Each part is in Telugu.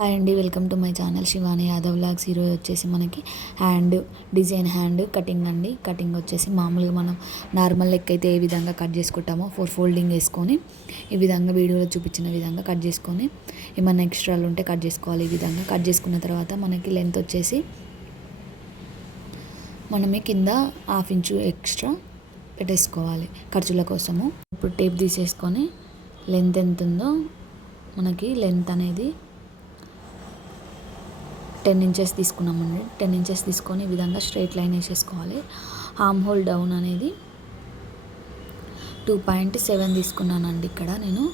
హాయ్ అండి welcome to my channel Shivani Yadav vlogs. ఈరోజు వచ్చేసి మనకి హ్యాండ్ డిజైన్ హ్యాండ్ కటింగ్ అండి. కటింగ్ వచ్చేసి మామూలుగా మనం నార్మల్ లెక్క అయితే ఏ విధంగా కట్ చేసుకుంటామో ఫోర్ ఫోల్డింగ్ వేసుకొని ఈ విధంగా వీడియోలో చూపించిన విధంగా కట్ చేసుకొని ఏమన్నా ఎక్స్ట్రాలు ఉంటే కట్ చేసుకోవాలి. ఈ విధంగా కట్ చేసుకున్న తర్వాత మనకి లెంత్ వచ్చేసి మనమే కింద హాఫ్ ఇంచు ఎక్స్ట్రా పెట్టేసుకోవాలి ఖర్చుల కోసము. ఇప్పుడు టేప్ తీసేసుకొని లెంత్ ఎంత ఉందో మనకి లెంత్ అనేది టెన్ ఇంచెస్ తీసుకున్నామండి. టెన్ ఇంచెస్ తీసుకొని ఈ విధంగా స్ట్రైట్ లైన్ వేసేసుకోవాలి. హామ్ హోల్ డౌన్ అనేది టూ పాయింట్ సెవెన్ తీసుకున్నానండి ఇక్కడ నేను.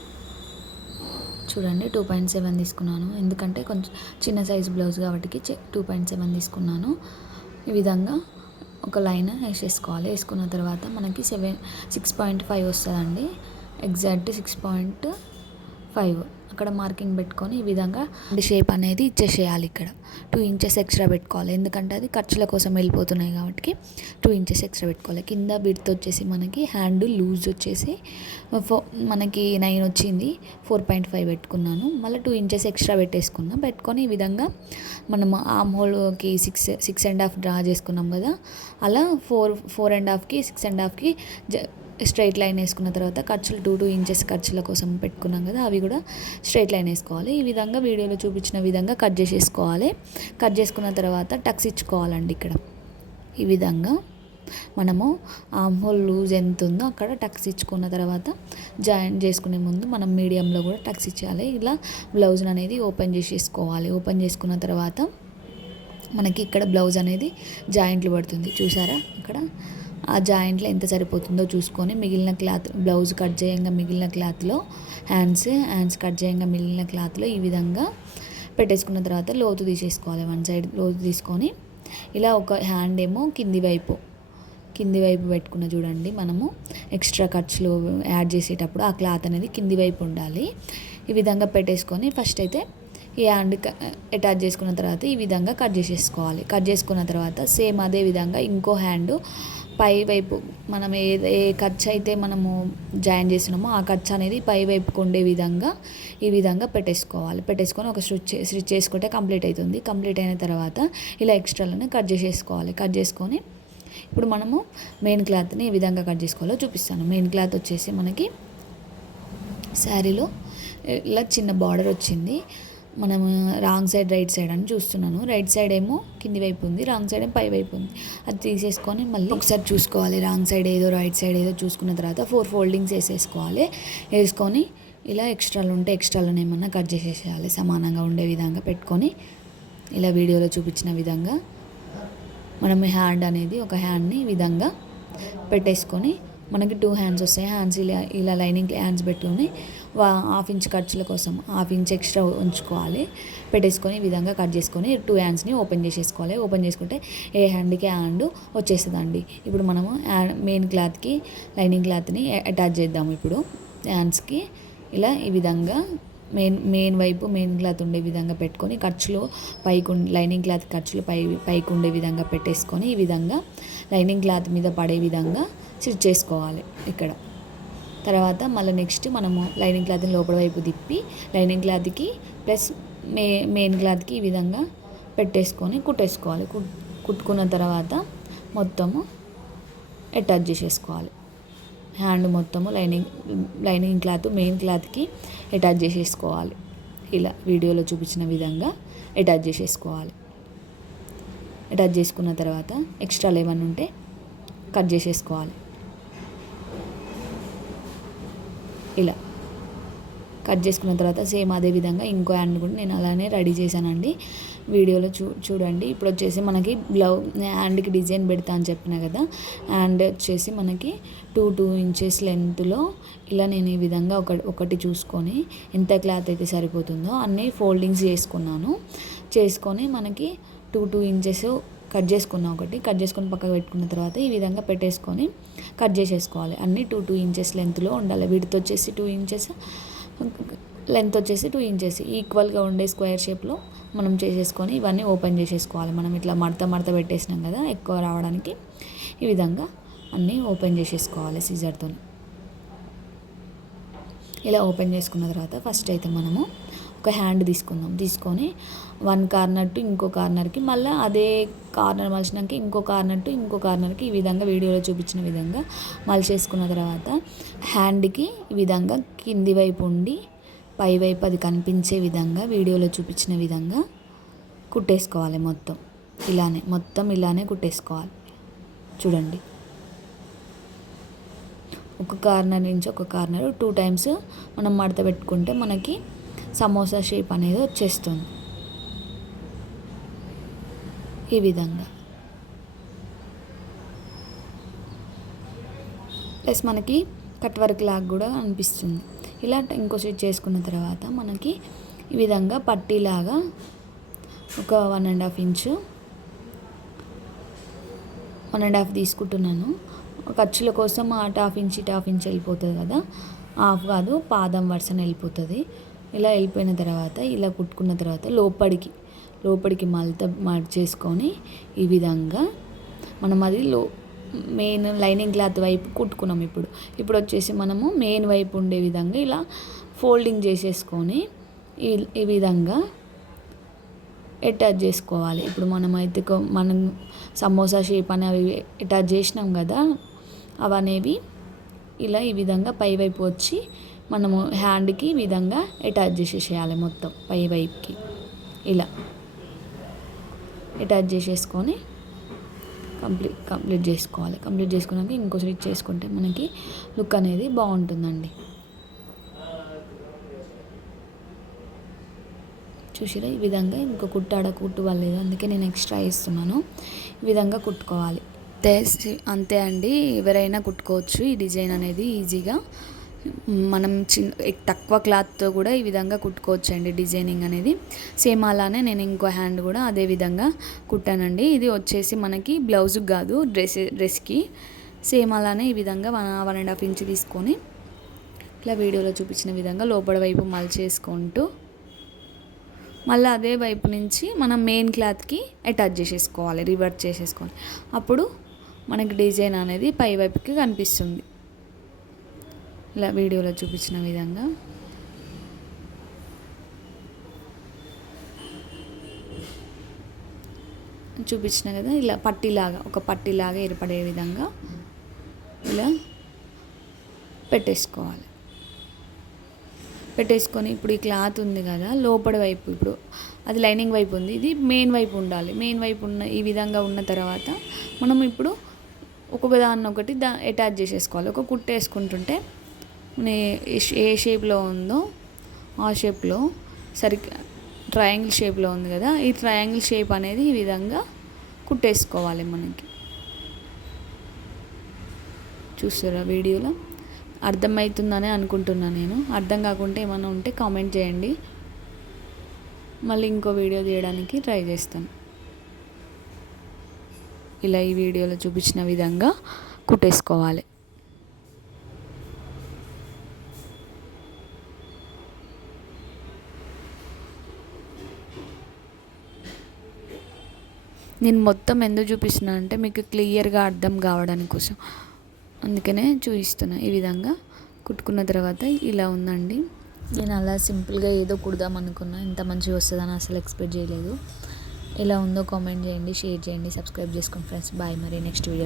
చూడండి టూ పాయింట్ సెవెన్ తీసుకున్నాను. ఎందుకంటే కొంచెం చిన్న సైజ్ బ్లౌజ్ కాబట్టి టూ పాయింట్ సెవెన్ తీసుకున్నాను. ఈ విధంగా ఒక లైన్ వేసేసుకోవాలి. వేసుకున్న తర్వాత మనకి సెవెన్ సిక్స్ పాయింట్ ఫైవ్ వస్తుందండి. Exact six point five. అక్కడ మార్కింగ్ పెట్టుకొని ఈ విధంగా షేప్ అనేది ఇచ్చేసేయాలి ఇక్కడ. టూ ఇంచెస్ ఎక్స్ట్రా పెట్టుకోవాలి. ఎందుకంటే అది ఖర్చుల కోసం వెళ్ళిపోతున్నాయి కాబట్టి టూ ఇంచెస్ ఎక్స్ట్రా పెట్టుకోవాలి. కింద బిడ్త్ వచ్చేసి మనకి హ్యాండ్ లూజ్ వచ్చేసి ఫో మనకి నైన్ వచ్చింది. ఫోర్ పాయింట్ ఫైవ్ పెట్టుకున్నాను. మళ్ళీ టూ ఇంచెస్ ఎక్స్ట్రా పెట్టేసుకున్నాం. పెట్టుకొని ఈ విధంగా మనం arm హోల్కి six six and half draw చేసుకున్నాం కదా. అలా ఫోర్ ఫోర్ అండ్ హాఫ్కి సిక్స్ అండ్ హాఫ్కి జ స్ట్రైట్ లైన్ వేసుకున్న తర్వాత ఖర్చులు టూ టూ ఇంచెస్ ఖర్చుల కోసం పెట్టుకున్నాం కదా అవి కూడా స్ట్రైట్ లైన్ వేసుకోవాలి. ఈ విధంగా వీడియోలో చూపించిన విధంగా కట్ చేసేసుకోవాలి. కట్ చేసుకున్న తర్వాత టక్స్ ఇచ్చుకోవాలండి ఇక్కడ. ఈ విధంగా మనము ఆమ్ హోల్ లూజ్ ఎంత ఉందో అక్కడ టక్స్ ఇచ్చుకున్న తర్వాత జాయిన్ చేసుకునే ముందు మనం మీడియంలో కూడా టక్స్ ఇచ్చేయాలి. ఇలా బ్లౌజ్ అనేది ఓపెన్ చేసేసుకోవాలి. ఓపెన్ చేసుకున్న తర్వాత మనకి ఇక్కడ బ్లౌజ్ అనేది జాయింట్లు పడుతుంది. చూసారా? అక్కడ ఆ జాయింట్లో ఎంత సరిపోతుందో చూసుకొని మిగిలిన క్లాత్ బ్లౌజ్ కట్ చేయంగా మిగిలిన క్లాత్లో హ్యాండ్స్ హ్యాండ్స్ కట్ చేయంగా మిగిలిన క్లాత్లో ఈ విధంగా పెట్టేసుకున్న తర్వాత లోతు తీసేసుకోవాలి. వన్ సైడ్ లోతు తీసుకొని ఇలా ఒక హ్యాండ్ ఏమో కింది వైపు కింది వైపు పెట్టుకున్న చూడండి మనము. ఎక్స్ట్రా ఖర్చులు యాడ్ చేసేటప్పుడు ఆ క్లాత్ అనేది కింది వైపు ఉండాలి. ఈ విధంగా పెట్టేసుకొని ఫస్ట్ అయితే ఈ హ్యాండ్ అటాచ్ చేసుకున్న తర్వాత ఈ విధంగా కట్ చేసేసుకోవాలి. కట్ చేసుకున్న తర్వాత సేమ్ అదే విధంగా ఇంకో హ్యాండ్ పై వైపు మనం ఏ ఏ ఖర్చు అయితే మనము జాయిన్ చేసినామో ఆ ఖర్చు అనేది పై వైపుకు ఉండే విధంగా ఈ విధంగా పెట్టేసుకోవాలి. పెట్టేసుకొని ఒక స్టిచ్ స్టిచ్ చేసుకుంటే కంప్లీట్ అవుతుంది కంప్లీట్ అయిన తర్వాత ఇలా ఎక్స్ట్రాలను కట్ చేసేసుకోవాలి. కట్ చేసుకొని ఇప్పుడు మనము మెయిన్ క్లాత్ని ఏ విధంగా కట్ చేసుకోవాలో చూపిస్తాను. మెయిన్ క్లాత్ వచ్చేసి మనకి శారీలో ఇలా చిన్న బార్డర్ వచ్చింది. మనం రాంగ్ సైడ్ రైట్ సైడ్ అని చూస్తున్నాను. రైట్ సైడ్ ఏమో కింది వైపు ఉంది రాంగ్ సైడ్ ఏమో పై వైపు ఉంది. అది తీసేసుకొని మళ్ళీ ఒకసారి చూసుకోవాలి. రాంగ్ సైడ్ ఏదో రైట్ సైడ్ ఏదో చూసుకున్న తర్వాత ఫోర్ ఫోల్డింగ్స్ వేసేసుకోవాలి. వేసుకొని ఇలా ఎక్స్ట్రాలు ఉంటే ఎక్స్ట్రాలను ఏమన్నా కట్ చేసేసేయాలి. సమానంగా ఉండే విధంగా పెట్టుకొని ఇలా వీడియోలో చూపించిన విధంగా మనం హ్యాండ్ అనేది ఒక హ్యాండ్ని విధంగా పెట్టేసుకొని మనకి టూ హ్యాండ్స్ వస్తాయి. హ్యాండ్స్ ఇలా ఇలా లైనింగ్ హ్యాండ్స్ పెట్టుకొని హాఫ్ ఇంచ్ ఖర్చుల కోసం హాఫ్ ఇంచ్ ఎక్స్ట్రా ఉంచుకోవాలి. పెట్టేసుకొని ఈ విధంగా కట్ చేసుకొని టూ హ్యాండ్స్ని ఓపెన్ చేసేసుకోవాలి. ఓపెన్ చేసుకుంటే ఏ హ్యాండ్కి హ్యాండ్ వచ్చేస్తుందండి. ఇప్పుడు మనము మెయిన్ క్లాత్కి లైనింగ్ క్లాత్ని అటాచ్ చేద్దాము ఇప్పుడు. హ్యాండ్స్కి ఇలా ఈ విధంగా మెయిన్ మెయిన్ వైపు మెయిన్ క్లాత్ ఉండే విధంగా పెట్టుకొని ఖర్చులు పైకి లైనింగ్ క్లాత్ ఖర్చులు పై పైకి ఉండే విధంగా పెట్టేసుకొని ఈ విధంగా లైనింగ్ క్లాత్ మీద పడే విధంగా స్టిచ్ చేసుకోవాలి ఇక్కడ. తర్వాత మళ్ళీ నెక్స్ట్ మనము లైనింగ్ క్లాత్ని లోపల వైపు తిప్పి లైనింగ్ క్లాత్కి ప్లస్ మే మెయిన్ క్లాత్కి ఈ విధంగా పెట్టేసుకొని కుట్టేసుకోవాలి. కుట్టుకున్న తర్వాత మొత్తము అటాచ్ చేసేసుకోవాలి. హ్యాండ్ మొత్తము లైనింగ్ లైనింగ్ క్లాత్ మెయిన్ క్లాత్కి అటాచ్ చేసేసుకోవాలి. ఇలా వీడియోలో చూపించిన విధంగా అటాచ్ చేసేసుకోవాలి. అటాచ్ చేసుకున్న తర్వాత ఎక్స్ట్రాలు ఏమైనా ఉంటే కట్ చేసేసుకోవాలి. ఇలా కట్ చేసుకున్న తర్వాత సేమ్ అదే విధంగా ఇంకో హ్యాండ్ కూడా నేను అలానే రెడీ చేశానండి. వీడియోలో చూ చూడండి. ఇప్పుడు వచ్చేసి మనకి బ్లౌ హ్యాండ్కి డిజైన్ పెడతా అని చెప్పిన కదా హ్యాండ్ వచ్చేసి మనకి టూ టూ ఇంచెస్ లెంత్లో ఇలా నేను ఈ విధంగా ఒక ఒకటి చూసుకొని ఎంత క్లాత్ అయితే సరిపోతుందో అన్నీ ఫోల్డింగ్స్ చేసుకున్నాను. చేసుకొని మనకి టూ టూ ఇంచెస్ కట్ చేసుకున్న ఒకటి కట్ చేసుకొని పక్కకు పెట్టుకున్న తర్వాత ఈ విధంగా పెట్టేసుకొని కట్ చేసేసుకోవాలి. అన్నీ టూ టూ ఇంచెస్ లెంత్లో ఉండాలి. వీటితో వచ్చేసి టూ ఇంచెస్ లెంత్ వచ్చేసి టూ ఇంచెస్. ఈక్వల్గా ఉండే స్క్వేర్ షేప్లో మనం చేసేసుకొని ఇవన్నీ ఓపెన్ చేసేసుకోవాలి. మనం ఇట్లా మడత మడత పెట్టేసినాం కదా ఎక్కువ రావడానికి ఈ విధంగా అన్నీ ఓపెన్ చేసేసుకోవాలి సీజర్తో ఇలా ఓపెన్ చేసుకున్న తర్వాత ఫస్ట్ అయితే మనము ఒక హ్యాండ్ తీసుకుందాం. తీసుకొని వన్ కార్నర్ టు ఇంకో కార్నర్కి మళ్ళీ అదే కార్నర్ మలిచినాక ఇంకో కార్నర్ టు ఇంకో కార్నర్కి ఈ విధంగా వీడియోలో చూపించిన విధంగా మలిచేసుకున్న తర్వాత హ్యాండ్కి ఈ విధంగా కింది వైపు ఉండి పై వైపు అది కనిపించే విధంగా వీడియోలో చూపించిన విధంగా కుట్టేసుకోవాలి మొత్తం. ఇలానే మొత్తం ఇలానే కుట్టేసుకోవాలి. చూడండి. ఒక కార్నర్ నుంచి ఒక కార్నర్ టూ టైమ్స్ మనం మడత పెట్టుకుంటే మనకి సమోసా షేప్ అనేది వచ్చేస్తుంది. ఈ విధంగా. ప్లస్ మనకి కట్ వర్క్ లాగా కూడా అనిపిస్తుంది. ఇలా ఇంకో సెట్ చేసుకున్న తర్వాత మనకి ఈ విధంగా పట్టీలాగా ఒక one and half inch one and half తీసుకుంటున్నాను. ఖర్చుల కోసం అటు హాఫ్ ఇంచ్ ఇటు హాఫ్ ఇంచ్ వెళ్ళిపోతుంది కదా. హాఫ్ కాదు పాదం వరుసన వెళ్ళిపోతుంది. ఇలా వెళ్ళిపోయిన తర్వాత ఇలా కుట్టుకున్న తర్వాత లోపలికి లోపలికి మలత మార్చేసుకొని ఈ విధంగా మనం అది లో మెయిన్ లైనింగ్ క్లాత్ వైపు కుట్టుకున్నాం ఇప్పుడు. ఇప్పుడు వచ్చేసి మనము మెయిన్ వైపు ఉండే విధంగా ఇలా ఫోల్డింగ్ చేసేసుకొని ఈ ఈ విధంగా అటాచ్ చేసుకోవాలి. ఇప్పుడు మనం అయితే మనం సమోసా షేప్ అనేవి అటాచ్ చేసినాం కదా అవనేవి ఇలా ఈ విధంగా పై వైపు వచ్చి మనము హ్యాండ్కి ఈ విధంగా అటాచ్ చేసేసేయాలి మొత్తం పై వైపుకి. ఇలా. అటాచ్ చేసేసుకొని కంప్లీట్ కంప్లీట్ చేసుకోవాలి. కంప్లీట్ చేసుకున్నాక ఇంకో స్టిచ్ చేసుకుంటే మనకి లుక్ అనేది బాగుంటుందండి. చూసిరా ఈ విధంగా ఇంకో కుట్టాడ కుట్టు వాళ్ళేదో అందుకే నేను ఎక్స్ట్రా ఇస్తున్నాను ఈ విధంగా కుట్టుకోవాలి. అంతే అండి. ఎవరైనా కుట్టుకోవచ్చు. ఈ డిజైన్ అనేది ఈజీగా మనం చిన్న తక్కువ క్లాత్తో కూడా ఈ విధంగా కుట్టుకోవచ్చు అండి డిజైనింగ్ అనేది. సేమ్ అలానే నేను ఇంకో హ్యాండ్ కూడా అదే విధంగా కుట్టానండి. ఇది వచ్చేసి మనకి బ్లౌజ్ కాదు డ్రెస్ డ్రెస్కి. సేమ్ అలానే ఈ విధంగా one one and half inch తీసుకొని ఇట్లా వీడియోలో చూపించిన విధంగా లోపల వైపు మలిచేసుకుంటూ మళ్ళీ అదే వైపు నుంచి మనం మెయిన్ క్లాత్కి అటాచ్ చేసేసుకోవాలి రివర్ట్ చేసేసుకోవాలి. అప్పుడు మనకి డిజైన్ అనేది పై వైపుకి కనిపిస్తుంది. ఇలా వీడియోలో చూపించిన విధంగా. చూపించిన కదా ఇలా పట్టిలాగా ఒక పట్టిలాగా ఏర్పడే విధంగా ఇలా పెట్టేసుకోవాలి. పెట్టేసుకొని ఇప్పుడు ఈ క్లాత్ ఉంది కదా లోపల వైపు ఇప్పుడు అది లైనింగ్ వైపు ఉంది ఇది మెయిన్ వైపు ఉండాలి. మెయిన్ వైపు ఉన్న ఈ విధంగా ఉన్న తర్వాత మనం ఇప్పుడు ఒక్కొక్క దాన్ని ఒకటి దా అటాచ్ చేసేసుకోవాలి. ఒక కుట్టేసుకుంటుంటే ఏ షేప్లో ఉందో ఆ షేప్లో సరిగ్గా ట్రయాంగిల్ షేప్లో ఉంది కదా ఈ ట్రయాంగిల్ షేప్ అనేది ఈ విధంగా కుట్టేసుకోవాలి మనకి. చూస్తారా వీడియోలో? అర్థమవుతుందని అనుకుంటున్నాను నేను. అర్థం కాకుండా ఏమైనా ఉంటే కామెంట్ చేయండి. మళ్ళీ ఇంకో వీడియో తీయడానికి ట్రై చేస్తాను. ఇలా ఈ వీడియోలో చూపించిన విధంగా కుట్టేసుకోవాలి. నేను మొత్తం ఎందుకు చూపిస్తున్నా అంటే మీకు క్లియర్గా అర్థం కావడానికి కోసం. అందుకనే చూపిస్తున్నా ఈ విధంగా. కుట్టుకున్న తర్వాత ఇలా ఉందండి. నేను అలా సింపుల్గా ఏదో కుడదాం అనుకున్నా. ఇంత మంచిగా వస్తుందని అసలు ఎక్స్పెక్ట్ చేయలేదు. ఎలా ఉందో కామెంట్ చేయండి షేర్ చేయండి సబ్స్క్రైబ్ చేసుకోండి ఫ్రెండ్స్. బాయ్ మరి నెక్స్ట్ వీడియో.